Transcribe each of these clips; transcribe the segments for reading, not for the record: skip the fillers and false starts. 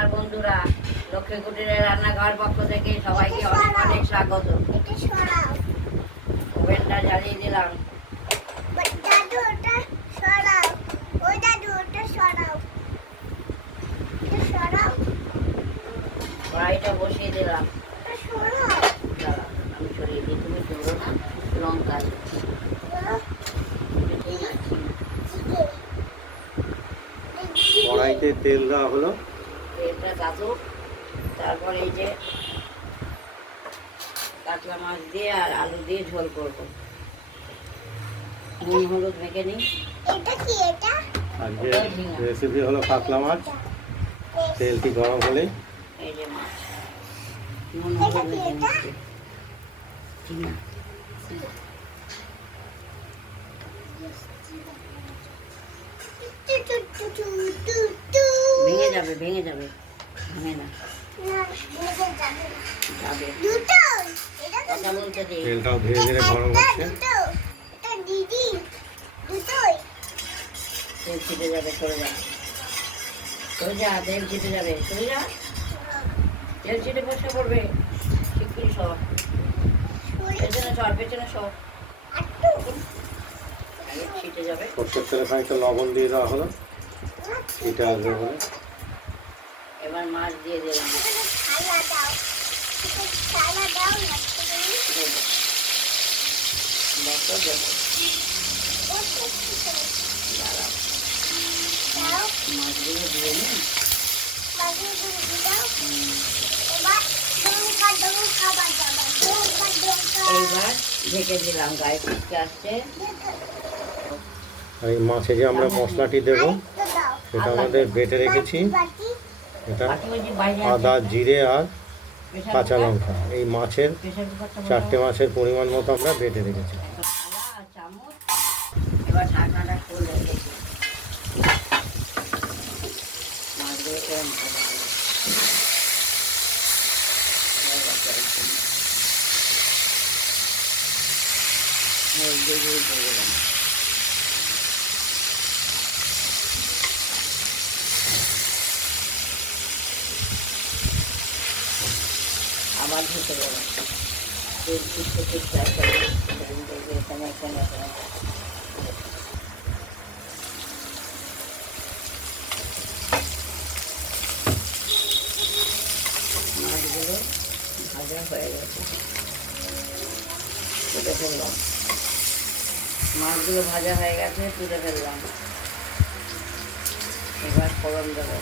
নমস্কার বন্ধুরা, লক্ষ্মী কুটিরের রান্নাঘর পক্ষ থেকে সবাইকে অনেক অনেক স্বাগত। ওভেনটা জ্বালিয়ে দিলাম। কড়াইটা বসিয়ে দিলাম। আমি সরিয়ে দিই, তুমি ধরো না, লঙ্কা কড়াইতে তেল দেওয়া হলো, তেলটা কাটুক। তারপর এই যে কাতলা মাছ দিয়ে আর আলু দিয়ে ঝোল করবো। নুন হলুদ মেখে নিই। আজকে রেসিপি হলো কাতলা মাছ। তেলটি গরম হলে এই যে মাছ, নুন হলুদ মেখে নিচ্ছি। ভেঙে যাবে, ভেঙে যাবে, ভাঙে না, যাবে। কথা বলতে দে। তেলটাও ধীরে ধীরে গরম হচ্ছে। তেল ছিটে যাবে, সরে যা, সরে যা, তেল ছিটে যাবে, সরে যা, তেল ছিটে বসে পড়বে। ঠিক সব পেছনে সর, পেছনে সর, ছিটে যাবে। সরষের তেলে খানিকটা লবণ দিয়ে দেওয়া হলো, এটা আসবে বলে। এবার মাছ দিয়ে দিলাম। মাছগুলো দিয়ে নিই। এইবার ঢেকে দিলাম, গায়ে ফুটতে আসছে। আর এই মাছে যে আমরা মশলাটি দেবো সেটা আমাদের বেটে রেখেছি। এটা আদা, জিরে আর কাঁচা লঙ্কা। এই মাছের 4টে মাছের পরিমাণ মতো আমরা বেটে রেখেছি। এবার ঢাকনাটা খুলে রেখেছি। মাছগুলোকে আবার ঢেকে দেবো। তেল ছুটতে ছুটতে আসবে, এখানে এখানে এখানে। মাছগুলো ভাজা হয়ে গেছে, তুলে ফেললাম। মাছগুলো ভাজা হয়ে গেছে, তুলে ফেললাম। এবার ফোড়ন দেবো।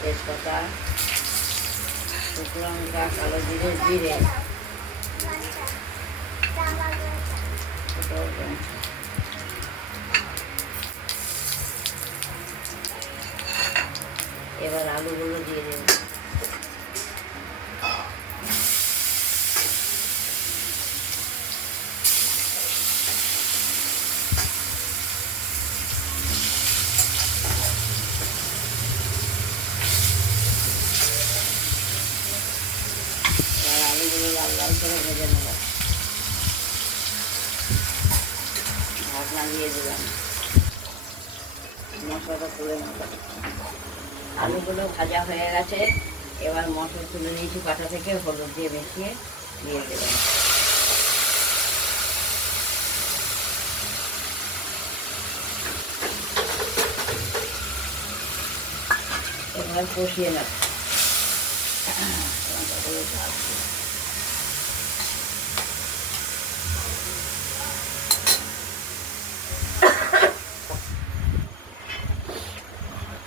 তেজপাতা, শুকনো লঙ্কা, কালো জিরে, জিরে, এবার আলুগুলো দিয়ে দেব। আলুগুলো লাল লাল করে ভেজে নেব। ঢাকনা দিয়ে দিলাম, মশলাটা তুলে নেব। আলুগুলো ভাজা হয়ে গেছে। এবার মশলা তুলে নিয়েছি পাটা থেকে, হলুদ দিয়ে মিশিয়ে দিয়ে দিলাম। এবার কষিয়ে নেব।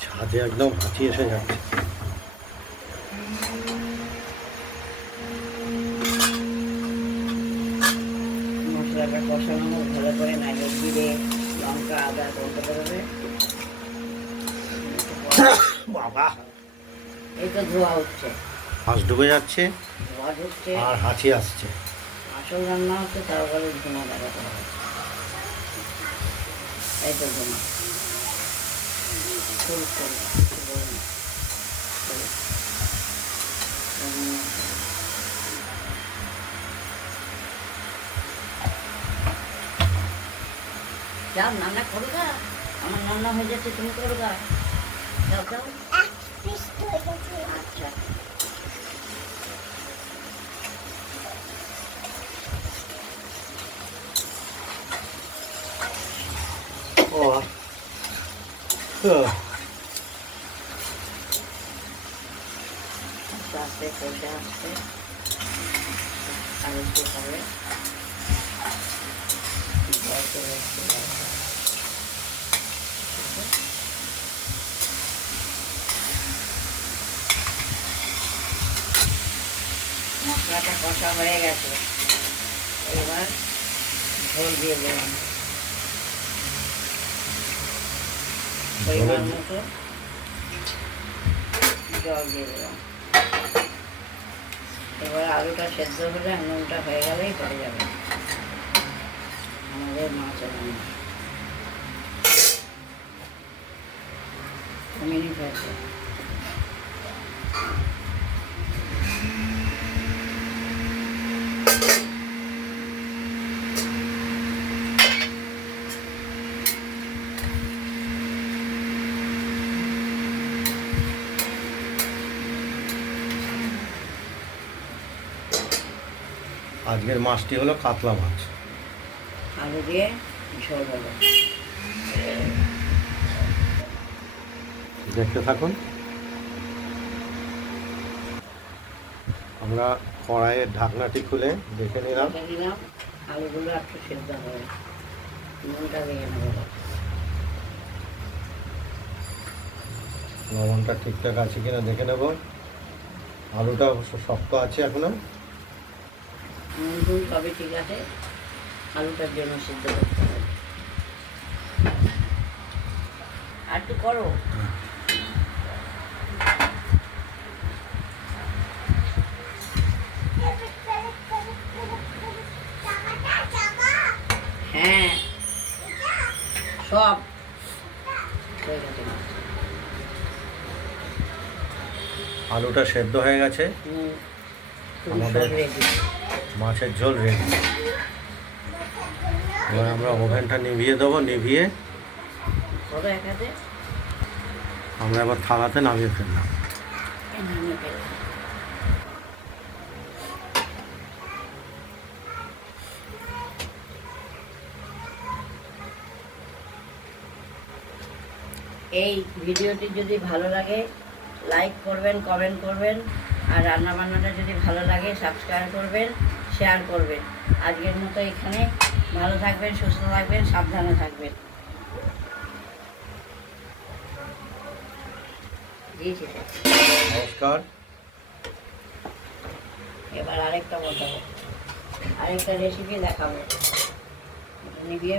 ছাদে একদম হাঁচি এসে যাচ্ছে। মশলাটা কষানো ভালো করে, নাইলে জিরে লঙ্কা আদা বলতে পারবে। বাবা, এই তো ধোয়া উঠছে, হাঁস ডুবে যাচ্ছে ধোয়া ঢুকছে, আর হাঁচি আসছে। আসল রান্না হচ্ছে, তারপরে ধোঁয়া দেখাতে হবে। এই তো ধোঁয়া যাও, রান্না করো গা, আমার রান্না হয়ে যাচ্ছে, তুমি করো গা। দাও দাও। আচ্ছা ও হ্যাঁ। আস্তে আস্তে কষে আসছে আর একটু হবে জল চলে আসছে, মশলাটা কষা হয়ে গেছে, এবার ঝোল দিয়ে দিলাম পরিমাণ মতো, জল দিয়ে দিলাম। এবার আলুটা সেদ্ধ হলে নুনটা হয়ে গেলেই হয়ে যাবে আমাদের মাছের রান্না। মিনিট হয়েছে। আজকের মাছটি হলো কাতলা মাছ। আলু দিয়ে ঝোল হলো। দেখতে থাকুন। আমরা কড়াইয়ের ঢাকনাটি খুলে দেখে নিলাম। দেখে নিলাম আলুগুলো একটু সেদ্ধ হবে, নুনটা দেখে নেবো। লবণটা ঠিকঠাক আছে কিনা দেখে নেব। আলুটা অবশ্য শক্ত আছে এখনো। নুন টুন সবই ঠিক আছে, আলুটার জন্য সিদ্ধ করতে হবে। আর একটু করো। হ্যাঁ সব হয়ে গেছে। আলুটা সেদ্ধ হয়ে গেছে, আমাদের মাছের ঝোল রেডি। এবার আমরা ওভেনটা নিভিয়ে দেবো, নিভিয়ে করো এক হাতে, আমরা এবার থালাতে নামিয়ে ফেললাম। নামিয়ে ফেললাম। এই ভিডিওটি যদি ভালো লাগে লাইক করবেন, কমেন্ট করবেন, আর রান্নাবান্নাটা যদি ভালো লাগে সাবস্ক্রাইব করবেন, শেয়ার করবেন। আজকের মতো এখানে, ভালো থাকবেন, সুস্থ থাকবেন, সাবধানে থাকবেন। দিয়েছি তো। নমস্কার। এবার আরেকটা বসাবো, আরেকটা রেসিপি দেখাবো। নিভিয়ে